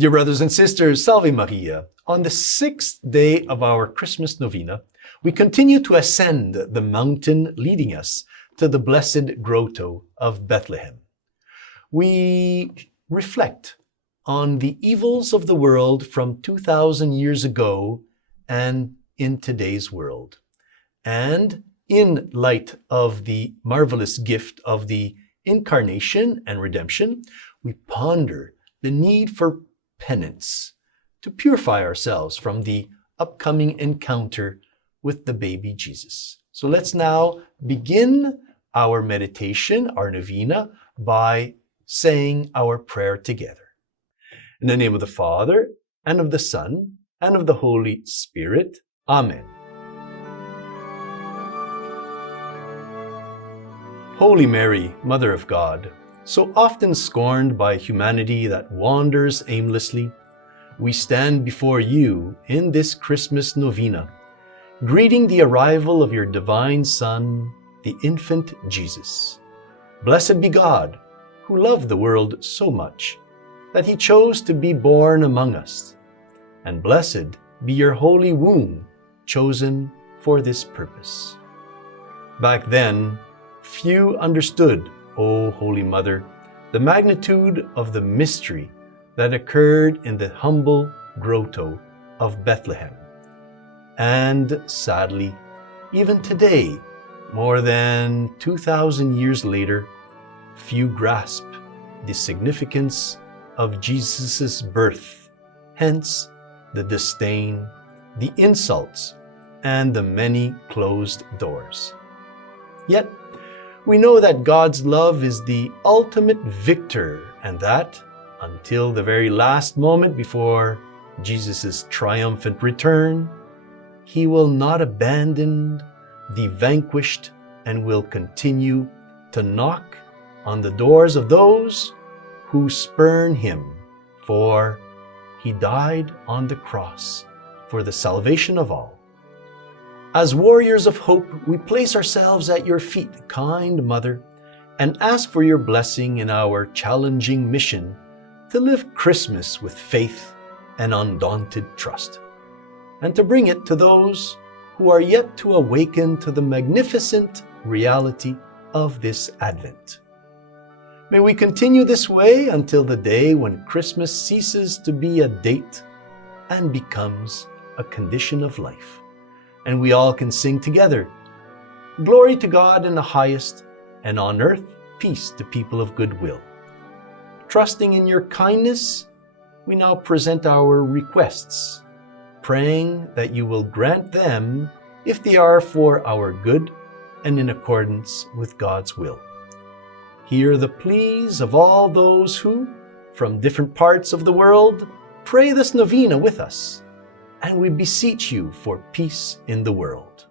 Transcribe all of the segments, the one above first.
Dear brothers and sisters, Salve Maria. On the 6th day of our Christmas Novena, we continue to ascend the mountain leading us to the blessed grotto of Bethlehem. We reflect on the evils of the world from 2,000 years ago and in today's world. And in light of the marvelous gift of the incarnation and redemption, we ponder the need for penance to purify ourselves from the upcoming encounter with the baby Jesus. So let's now begin our meditation, our novena, by saying our prayer together. In the name of the Father, and of the Son, and of the Holy Spirit. Amen. Holy Mary, Mother of God, so often scorned by humanity that wanders aimlessly, we stand before you in this Christmas novena, greeting the arrival of your divine Son, the infant Jesus. Blessed be God, who loved the world so much that he chose to be born among us. And blessed be your holy womb, chosen for this purpose. Back then, few understood, O Holy Mother, the magnitude of the mystery that occurred in the humble grotto of Bethlehem. And sadly, even today, more than 2,000 years later, few grasp the significance of Jesus' birth, hence the disdain, the insults, and the many closed doors. Yet, we know that God's love is the ultimate victor, and that, until the very last moment before Jesus' triumphant return, he will not abandon the vanquished and will continue to knock on the doors of those who spurn him, for he died on the cross for the salvation of all. As warriors of hope, we place ourselves at your feet, kind Mother, and ask for your blessing in our challenging mission to live Christmas with faith and undaunted trust, and to bring it to those who are yet to awaken to the magnificent reality of this Advent. May we continue this way until the day when Christmas ceases to be a date and becomes a condition of life. And we all can sing together, Glory to God in the highest, and on earth peace to people of good will. Trusting in your kindness, we now present our requests, praying that you will grant them if they are for our good and in accordance with God's will. Hear the pleas of all those who, from different parts of the world, pray this novena with us, and we beseech you for peace in the world.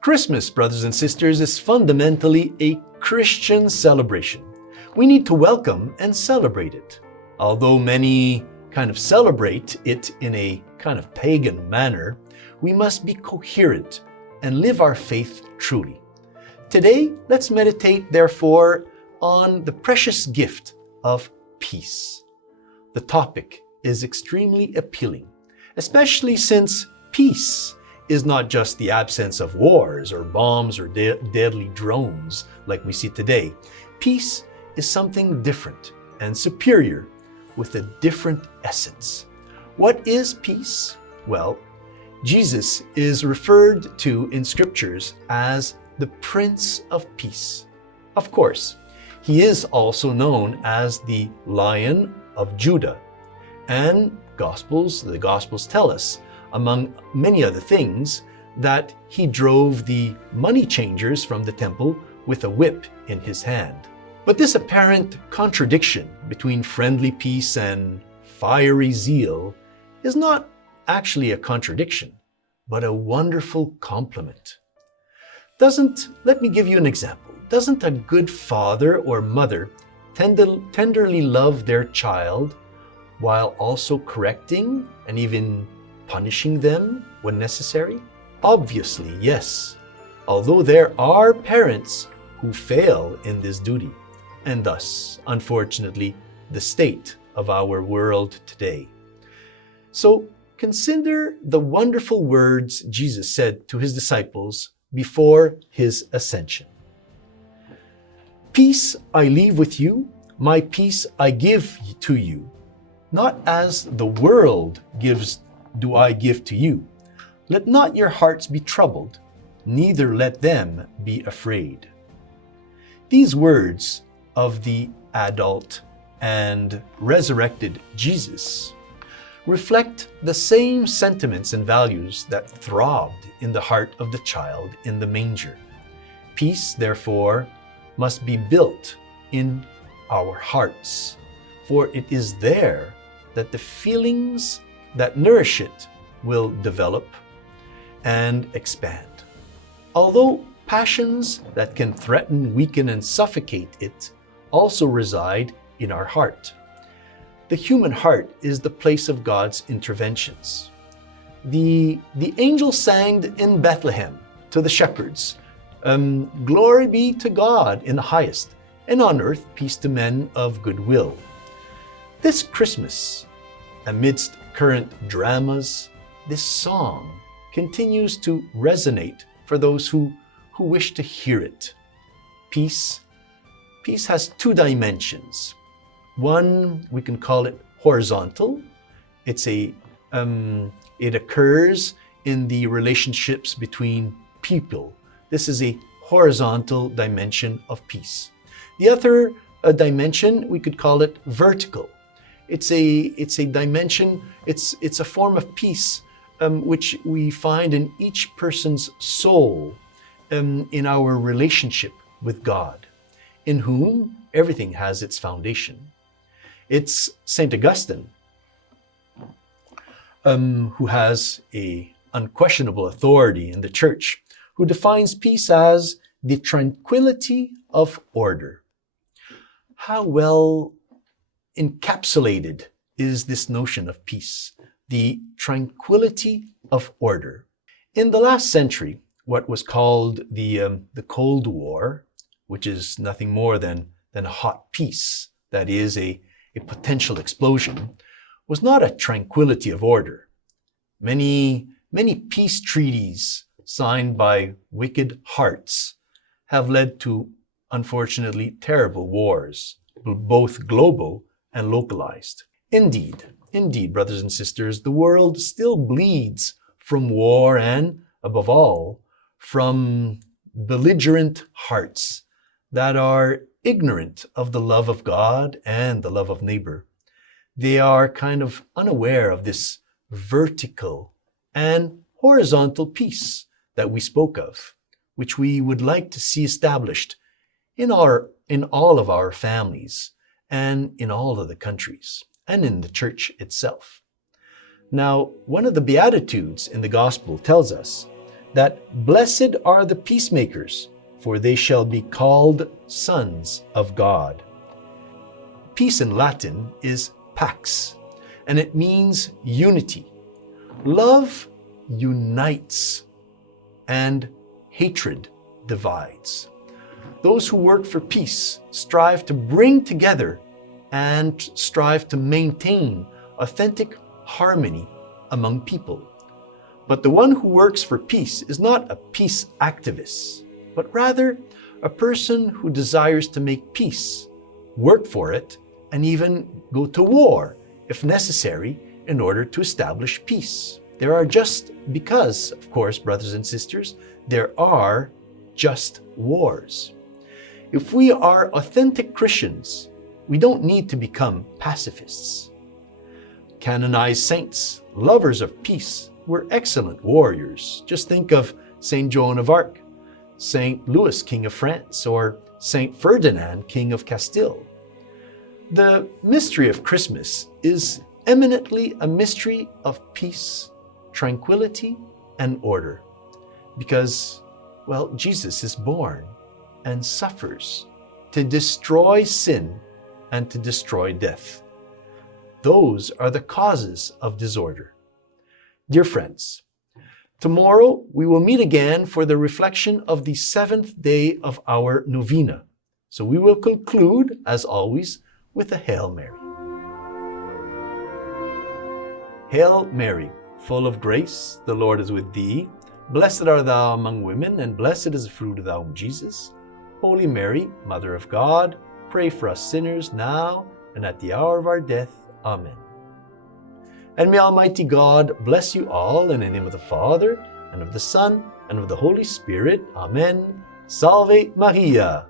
Christmas, brothers and sisters, is fundamentally a Christian celebration. We need to welcome and celebrate it. Although many kind of celebrate it in a kind of pagan manner, we must be coherent and live our faith truly. Today, let's meditate, therefore, on the precious gift of peace. The topic is extremely appealing, especially since peace is not just the absence of wars or bombs or deadly drones like we see today. Peace is something different and superior with a different essence. What is peace? Well, Jesus is referred to in scriptures as the Prince of Peace. Of course, he is also known as the Lion of Judah. And the Gospels tell us, among many other things, that he drove the money changers from the temple with a whip in his hand. But this apparent contradiction between friendly peace and fiery zeal is not actually a contradiction, but a wonderful complement. Let me give you an example. Doesn't a good father or mother tenderly love their child while also correcting and even punishing them when necessary? Obviously, yes. Although there are parents who fail in this duty, and thus, unfortunately, the state of our world today. So consider the wonderful words Jesus said to his disciples before his ascension. Peace I leave with you, my peace I give to you. Not as the world gives do I give to you. Let not your hearts be troubled, neither let them be afraid. These words of the adult and resurrected Jesus reflect the same sentiments and values that throbbed in the heart of the child in the manger. Peace, therefore, must be built in our hearts, for it is there that the feelings that nourish it will develop and expand. Although passions that can threaten, weaken, and suffocate it also reside in our heart. The human heart is the place of God's interventions. The angel sang in Bethlehem to the shepherds, "Glory be to God in the highest, and on earth peace to men of good will." This Christmas, amidst current dramas, this song continues to resonate for those who wish to hear it. Peace has two dimensions. One, we can call it horizontal. It occurs in the relationships between people. This is a horizontal dimension of peace. The other dimension, we could call it vertical. It's a dimension, it's a form of peace which we find in each person's soul in our relationship with God, in whom everything has its foundation. It's St. Augustine who has a unquestionable authority in the Church, who defines peace as the tranquility of order. How well encapsulated is this notion of peace, the tranquility of order? In the last century, what was called the Cold War, which is nothing more than a hot peace, that is a potential explosion, was not a tranquility of order. Many peace treaties signed by wicked hearts have led to, unfortunately, terrible wars, both global and localized. Indeed, brothers and sisters, the world still bleeds from war and, above all, from belligerent hearts that are ignorant of the love of God and the love of neighbor. They are kind of unaware of this vertical and horizontal peace that we spoke of, which we would like to see established in all of our families and in all of the countries and in the Church itself. Now, one of the Beatitudes in the Gospel tells us that blessed are the peacemakers, for they shall be called sons of God. Peace in Latin is pax, and it means unity. Love unites, and hatred divides. Those who work for peace strive to bring together and strive to maintain authentic harmony among people. But the one who works for peace is not a peace activist, but rather a person who desires to make peace, work for it, and even go to war if necessary in order to establish peace. There are just because, of course, brothers and sisters, there are just wars. If we are authentic Christians, we don't need to become pacifists. Canonized saints, lovers of peace, were excellent warriors. Just think of Saint Joan of Arc, Saint Louis, King of France, or Saint Ferdinand, King of Castile. The mystery of Christmas is eminently a mystery of peace, tranquility, and order, because, well, Jesus is born and suffers to destroy sin and to destroy death. Those are the causes of disorder. Dear friends, tomorrow we will meet again for the reflection of the 7th day of our novena. So we will conclude, as always, with a Hail Mary. Hail Mary, full of grace, the Lord is with thee. Blessed art thou among women, and blessed is the fruit of thy womb, Jesus. Holy Mary, Mother of God, pray for us sinners now and at the hour of our death. Amen. And may Almighty God bless you all in the name of the Father, and of the Son, and of the Holy Spirit. Amen. Salve Maria.